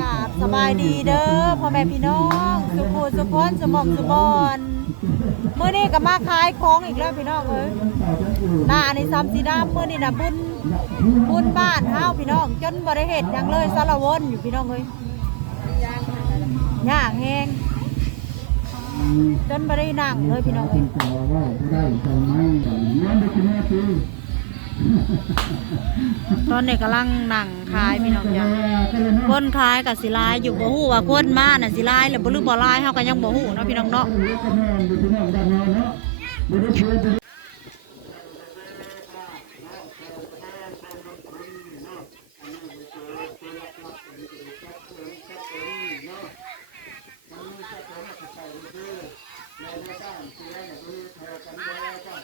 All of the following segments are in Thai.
กราบสบายดีเด้อพ่อแม่พี่น้องสุภูสุพนสมองสุบอนเมื่อนี้ก็มาขายของอีกแล้วพี่น้องเอ้ยหน้าในซ้ำสีน้ำเมื่อนี้นะบุญบุญบ้านเฮาพี่น้อง จนบริเหตุยังเลยสารวนอยู่พี่น้องเอ้ยยางแหงจนบริหนังเลยพี่น้องเอ้ย ตอนนี้กำลังนั่งขายพี่น้องจ้ะคนขายกับสิลายอยู่บ่ฮู้ว่าคนมาน่ะสิลายหรือบ่หรือบ่ลายเฮาก็ยังบ่ฮู้เนาะพี่น้องเนาะ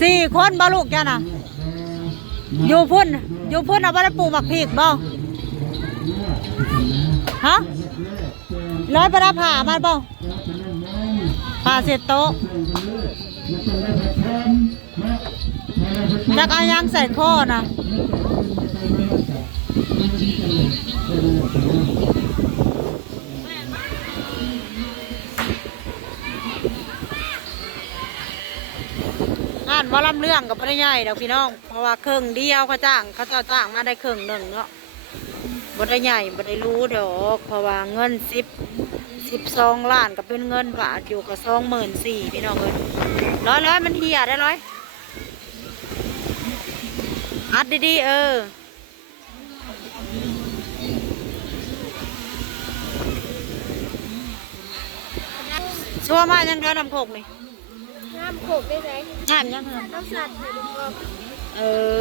สี่คนบ่ลูกจ้ะน่ะอยู่พุ่นอยู่พุ่นเอาบ่ได้ปลูกหมักพริกบ่ฮะร้อยประผ่ามาบ่ผ่าเสร็จโต๊ะจักเอายังใส่ข้อนะ งานว่าลำเรื่องกับพระใหญ่เดอกพี่น้อง เพราะว่าเครื่องเดียวเขาจ้างเขาจ้าจ้างมาได้เครื่องหนึ่งเนาะบ่ได้ใหญ่บ่ได้รู้เดอกเพราะว่าเงินสิบสิบสองล้านก็เป็นเงินบาทอยู่กับสองหมื่นสี่พี่น้องเอ้ยร้อยร้อยมันเหียได้ร้อยอัดดีๆเออชัวมายังเดินนำโคกนี่ น้ำโขกได้ไหมงานยังเหรอน้ำสัตว์ใส่ลูกกรอกเออ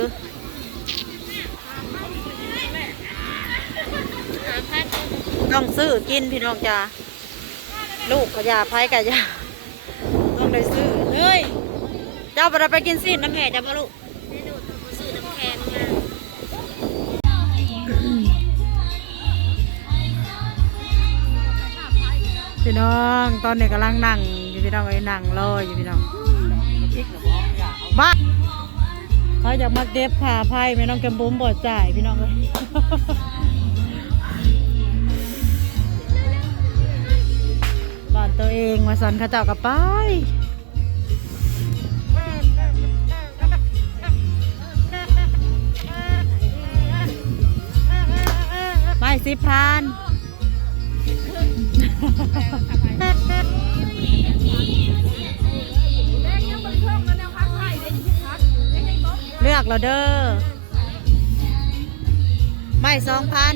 ต้องซื้อกินพี่น้องจ้าลูกก็อยาไผก็อยาต้องได้ซื้อเฮ้ยเจ้าได้ไปกินซีนน้ำแห่จ้าบ่ลูกพี่น้อง ตอนนี้กำลังนั่งอยู่พี่น้องไอ้นั่งรออยู่พี่น้อง บ้าเขาอยากมาเก็บขาไพ่ไม่น้องแกมบุ้มบ่จ่ายพี่น้องเลยบ้านตัวเองมาสันข้าเจ้ากับไปไม่สิพัน ลือกเราเด้อไม่สองพัน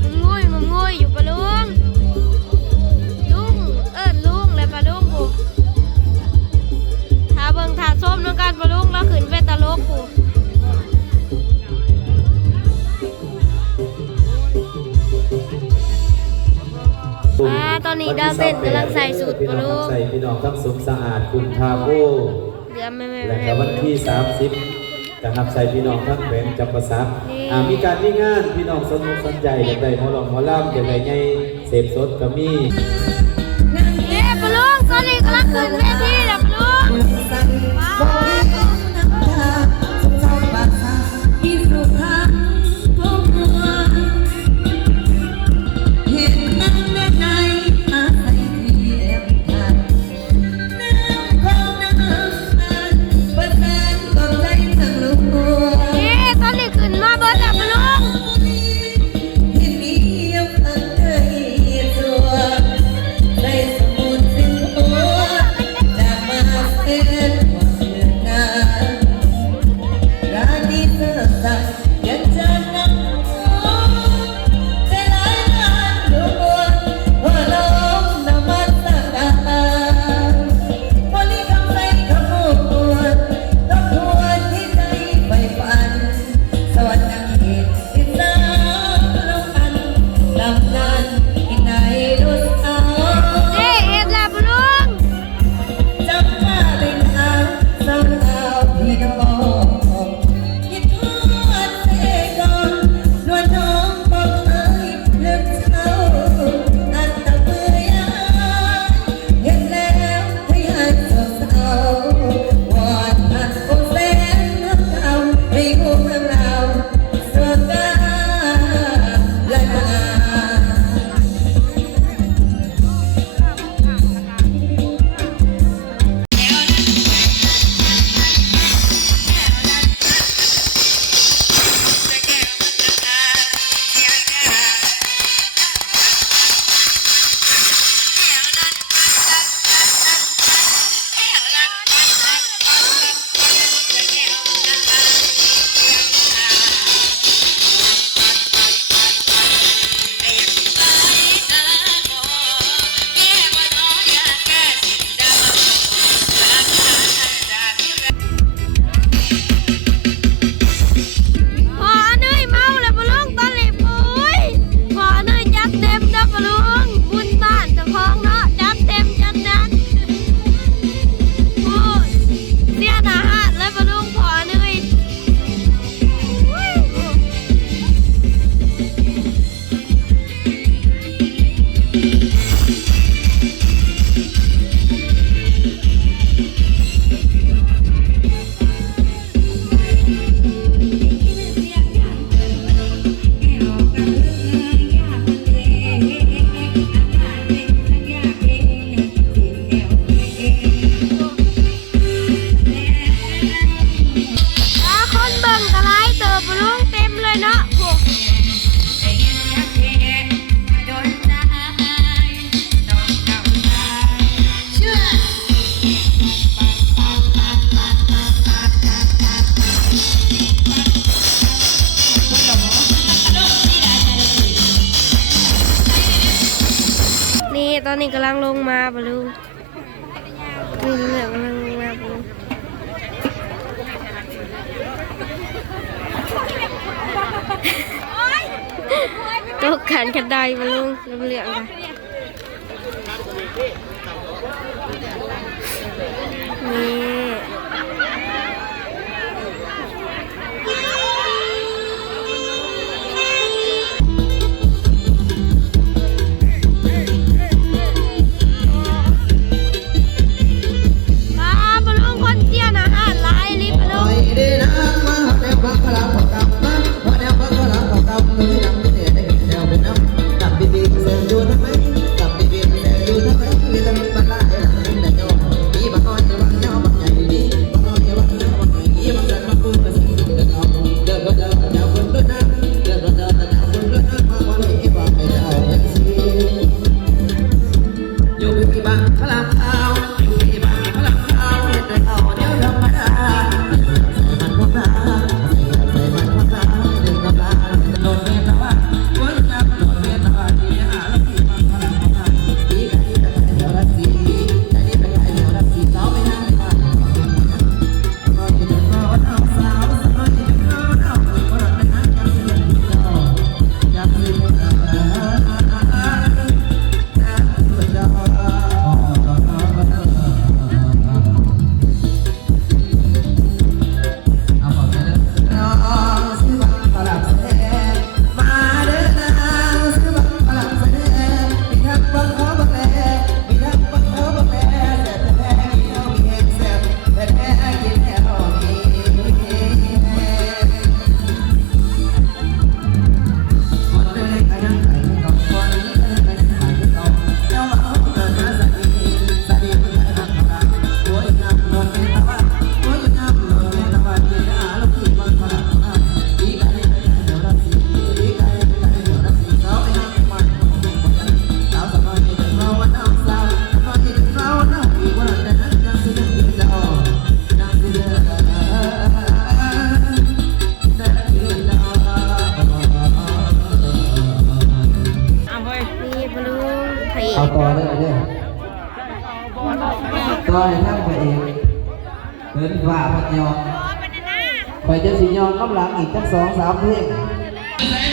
มันยมันยอยู่ปะลุง ลุง เอิญลุงเลยปะลุงกูถาเบิ่งถาส้มน้อการปะลุงแล้ขืนเวตาลกกูอ่าตอนนี้ดาวเต้นกำลังใส่สูตรปะลุงใส่พี่น้องทั้งสมสะอาดคุณทาปู่ไม่ไม่และวันที่ 30 นะครับใส่พี่น้องทั้งแขวนจัำปาสักอ่ามีการที่งานพี่น้องสนุกสนใจอย่างใดหมอลองหมอล่ำอย่างใดไงเสพสดก็มี มาบลูมีเหลืองมามาบลูตกขันกระไดบลูเหลืองค่ะ ยองไปจะสิยองกำลังอีกจักสองสามเพลง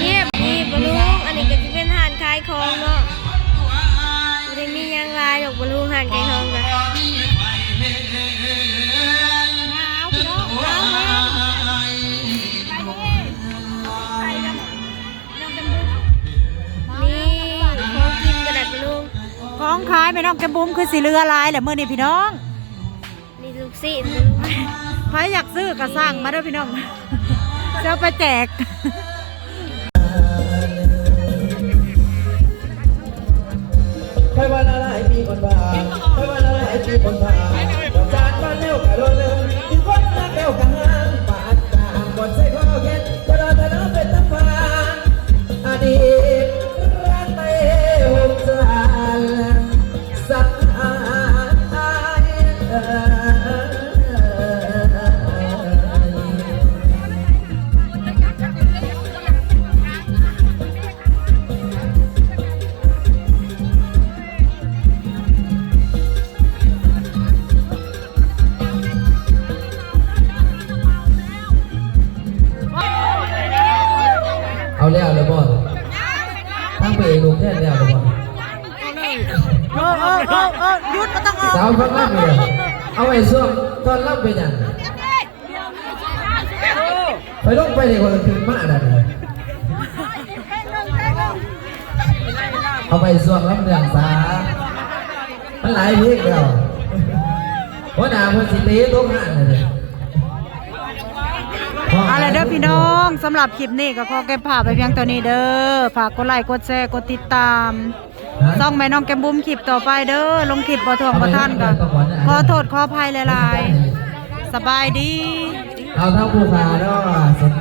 นี่นี่บอลุงอันนี้ก็จะเป็นหานขายของเนาะไม่ได้มีหยังลายดอกบอลุงหานขายของกันนี่ของกินกระดาษบอลุงของขายแม่น้องแกมบุ้มคือสิเรือลายแหละมื้อนี้พี่น้อง นี่ลูกศิษย์บอลุงใครอยากซื้อก็สั่งมาเด้อพี่น้องจะเอาไปแจกไปวันอะไรมีคนพาไปวันอะไรมีคนพาดอกจานบ้าน ไว้ช่วงตอนรับเป็นหยังไปลงไปในคนละถึงมาแล้วนี่เอาไปช่วงรับเรื่องซามันหลายเพลงแล้วหัวหน้าคนสิตีลูกห้านเลยเอาละไรเด้อพี่น้องสำหรับคลิปนี้ก็ขอเก็บภาพไปเพียงเท่านี้เด้อฝากกดไลค์กดแชร์กดติดตาม ซ่องแม่น้องแกมบุ้มคลิปต่อไปเด้อลงคลิปบ่ทวงบ่ทันก็ขอโทษขออภัยหลายๆ สบายดี เอาเท่าผู้ขาเนาะสมจิต